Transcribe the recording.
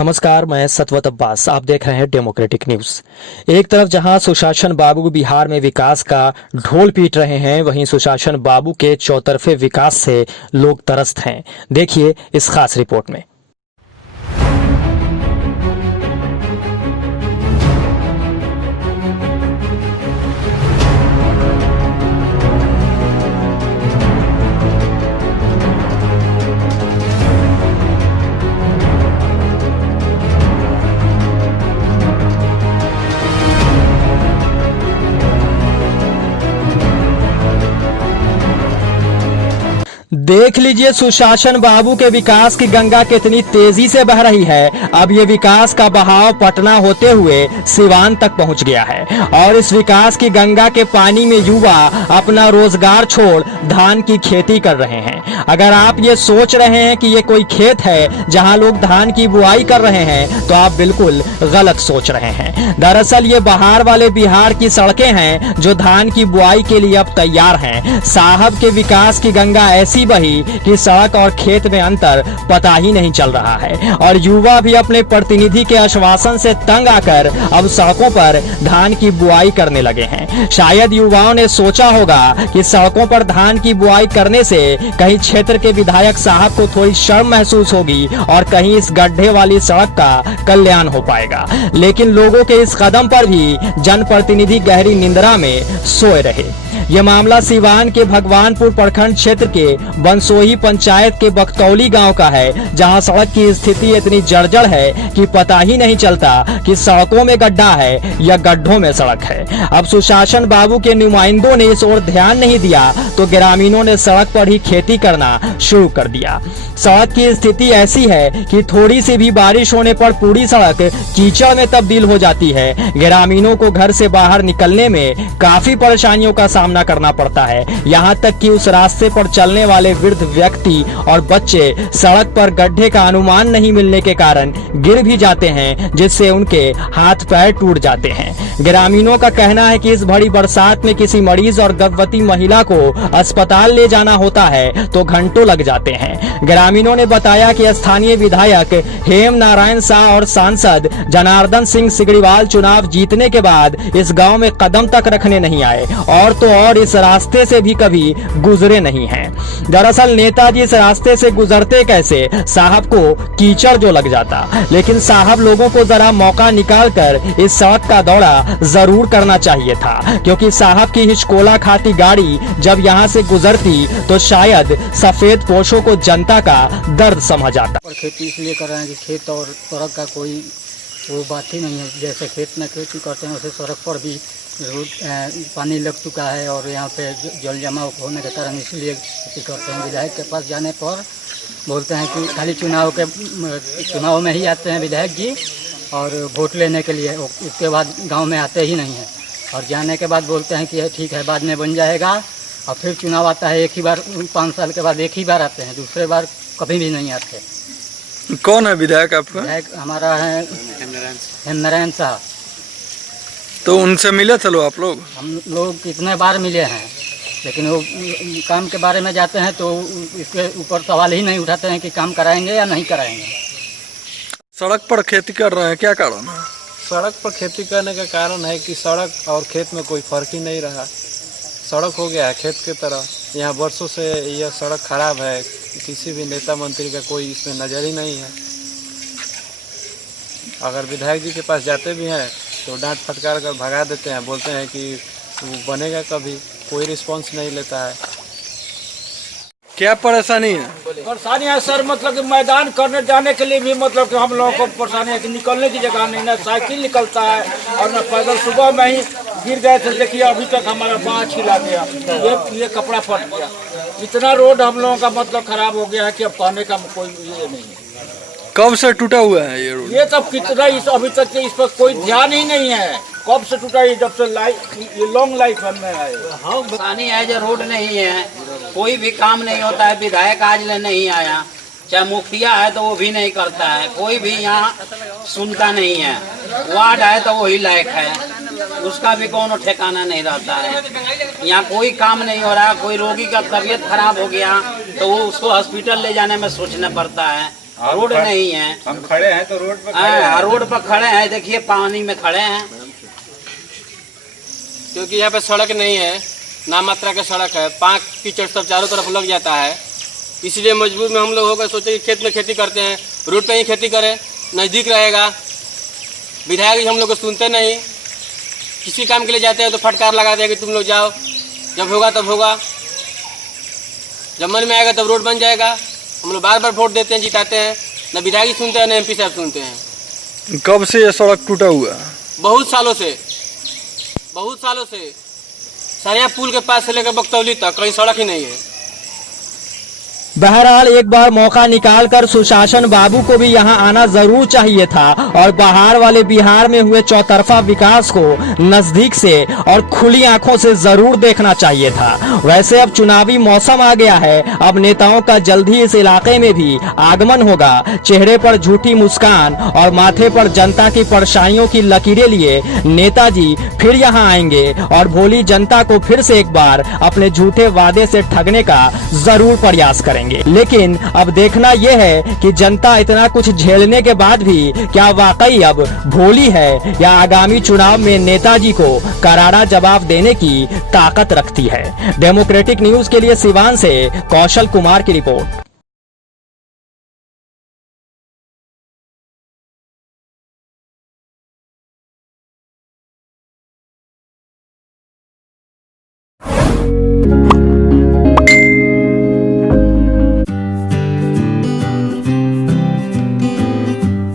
नमस्कार, मैं सतवत अब्बास। आप देख रहे हैं डेमोक्रेटिक न्यूज। एक तरफ जहां सुशासन बाबू बिहार में विकास का ढोल पीट रहे हैं, वहीं सुशासन बाबू के चौतरफे विकास से लोग तरस्त हैं। देखिए इस खास रिपोर्ट में। देख लीजिए सुशासन बाबू के विकास की गंगा कितनी तेजी से बह रही है। अब ये विकास का बहाव पटना होते हुए सिवान तक पहुंच गया है और इस विकास की गंगा के पानी में युवा अपना रोजगार छोड़ धान की खेती कर रहे हैं। अगर आप ये सोच रहे हैं कि ये कोई खेत है जहां लोग धान की बुआई कर रहे हैं, तो आप बिल्कुल गलत सोच रहे हैं। दरअसल ये बहार वाले बिहार की सड़कें हैं जो धान की बुआई के लिए अब तैयार हैं। साहब के विकास की गंगा ऐसी बही कि सड़क और खेत में अंतर पता ही नहीं चल रहा है और युवा भी अपने प्रतिनिधि के आश्वासन से तंग आकर अब सड़कों पर धान की बुआई करने लगे हैं। शायद युवाओं ने सोचा होगा कि सड़कों पर धान की बुआई करने से कहीं क्षेत्र के विधायक साहब को थोड़ी शर्म महसूस होगी और कहीं इस गड्ढे वाली सड़क का कल्याण हो पाएगा। लेकिन लोगों के इस कदम पर भी जनप्रतिनिधि गहरी निंद्रा में सोए रहे। यह मामला सिवान के भगवानपुर प्रखंड क्षेत्र के बंसोही पंचायत के बख्तौली गांव का है, जहां सड़क की स्थिति इतनी जर्जर है कि पता ही नहीं चलता कि सड़कों में गड्ढा है या गड्ढों में सड़क है। अब सुशासन बाबू के नुमाइंदों ने इस ओर ध्यान नहीं दिया तो ग्रामीणों ने सड़क पर ही खेती करना शुरू कर दिया। सड़क की स्थिति ऐसी है कि थोड़ी सी भी बारिश होने पर पूरी सड़क कीचड़ में तब्दील हो जाती है। ग्रामीणों को घर से बाहर निकलने में काफी परेशानियों का सामना करना पड़ता है। यहाँ तक कि उस रास्ते पर चलने वाले वृद्ध व्यक्ति और बच्चे सड़क पर गड्ढे का अनुमान नहीं मिलने के कारण गिर भी जाते हैं, जिससे उनके हाथ पैर टूट जाते हैं। ग्रामीणों का कहना है कि इस भरी बरसात में किसी मरीज और गर्भवती महिला को अस्पताल ले जाना होता है तो घंटों लग जाते हैं। ग्रामीणों ने बताया कि स्थानीय विधायक हेम नारायण शाह और सांसद जनार्दन सिंह सिगरीवाल चुनाव जीतने के बाद इस गांव में कदम तक रखने नहीं आए और तो और इस रास्ते से भी कभी गुजरे नहीं हैं। दरअसल नेताजी इस रास्ते से गुजरते कैसे, साहब को कीचड़ जो लग जाता। लेकिन साहब लोगों को जरा मौका निकालकर इस सड़क का दौरा जरूर करना चाहिए था, क्योंकि साहब की हिचकोला खाती गाड़ी जब यहाँ से गुजरती तो शायद सफेद पोशों को जनता का दर्द समझ आता। पर खेती इसलिए कर रहे हैं कि खेत और सड़क का कोई वो बात ही नहीं है। जैसे खेत में खेती करते हैं वैसे सड़क पर भी रोड पानी लग चुका है और यहाँ पे जल जमाव होने के कारण इसलिए खेती करते हैं। विधायक के पास जाने पर बोलते हैं कि खाली चुनाव में ही आते हैं विधायक जी और वोट लेने के लिए, उसके बाद गांव में आते ही नहीं हैं। और जाने के बाद बोलते हैं कि ठीक है बाद में बन जाएगा, और फिर चुनाव आता है एक ही बार, 5 साल के बाद एक ही बार आते हैं, दूसरे बार कभी भी नहीं आते। कौन है विधायक आपका? विधायक हमारा है हेम नारायण शाह। तो उनसे मिले चलो आप लोग? हम लोग कितने बार मिले हैं, लेकिन वो काम के बारे में जाते हैं तो इसके ऊपर सवाल ही नहीं उठाते हैं कि काम कराएंगे या नहीं कराएंगे। सड़क पर खेती कर रहे हैं, क्या कारण है? सड़क पर खेती करने का कारण है कि सड़क और खेत में कोई फर्क ही नहीं रहा। सड़क हो गया है खेत की तरह। यहाँ वर्षों से यह सड़क खराब है, किसी भी नेता मंत्री का कोई इसमें नज़र ही नहीं है। अगर विधायक जी के पास जाते भी हैं तो डांट फटकार कर भगा देते हैं, बोलते हैं कि वो बनेगा कभी, कोई रिस्पांस नहीं लेता है। क्या परेशानी है? परेशानी है सर, मतलब कि मैदान करने जाने के लिए भी मतलब कि हम लोगों को परेशानी है कि निकलने की जगह नहीं, ना साइकिल निकलता है और ना पैदल। सुबह में ही गिर गए थे, देखिए अभी तक हमारा बाँह छिला गया, ये कपड़ा फट गया। इतना रोड हम लोगों का मतलब खराब हो गया है कि अब कहने का कोई ये नहीं है। कब से टूटा हुआ है ये रोड? ये तब कितना अभी तक इस पर कोई ध्यान ही नहीं है। कब से टूटा है? जब से ये लॉन्ग लाइफ में आए। हाँ परेशानी है जो रोड नहीं है, कोई भी काम नहीं होता है। विधायक आज ले नहीं आया, चाहे मुखिया है तो वो भी नहीं करता है, कोई भी यहाँ सुनता नहीं है। वार्ड है तो वही लायक है, उसका भी कोनो ठिकाना नहीं रहता है। यहाँ कोई काम नहीं हो रहा। कोई रोगी का तबीयत खराब हो गया तो वो उसको हॉस्पिटल ले जाने में सोचना पड़ता है। रोड नहीं है। हम खड़े हैं तो रोड पर रोड पर खड़े हैं, देखिए पानी में खड़े हैं। क्योंकि यहाँ पे सड़क नहीं है, ना मात्रा का सड़क है, पाँक कीचड़ सब चारों तरफ लग जाता है। इसलिए मजबूर में हम लोग हो गए, सोचे कि खेत में खेती करते हैं, रोड पे ही खेती करें, नज़दीक रहेगा। विधायक हम लोग को सुनते नहीं, किसी काम के लिए जाते हैं तो फटकार लगाते हैं कि तुम लोग जाओ, जब होगा तब होगा, जब मन में आएगा तब रोड बन जाएगा। हम लोग बार बार वोट देते हैं, जिताते हैं, न विधायक सुनते हैं न MP साहब सुनते हैं। कब से ये सड़क टूटा हुआ है? बहुत सालों से सरिया पुल के पास से लेकर बक्तौली तक कहीं सड़क ही नहीं है। बहरहाल एक बार मौका निकालकर सुशासन बाबू को भी यहां आना जरूर चाहिए था और बाहर वाले बिहार में हुए चौतरफा विकास को नजदीक से और खुली आंखों से जरूर देखना चाहिए था। वैसे अब चुनावी मौसम आ गया है, अब नेताओं का जल्द ही इस इलाके में भी आगमन होगा। चेहरे पर झूठी मुस्कान और माथे पर जनता की परेशानियों की लकीरें लिए नेताजी फिर यहाँ आएंगे और भोली जनता को फिर से एक बार अपने झूठे वादे से ठगने का जरूर प्रयास करेंगे। लेकिन अब देखना यह है कि जनता इतना कुछ झेलने के बाद भी क्या वाकई अब भोली है या आगामी चुनाव में नेताजी को करारा जवाब देने की ताकत रखती है। डेमोक्रेटिक न्यूज के लिए सिवान से कौशल कुमार की रिपोर्ट।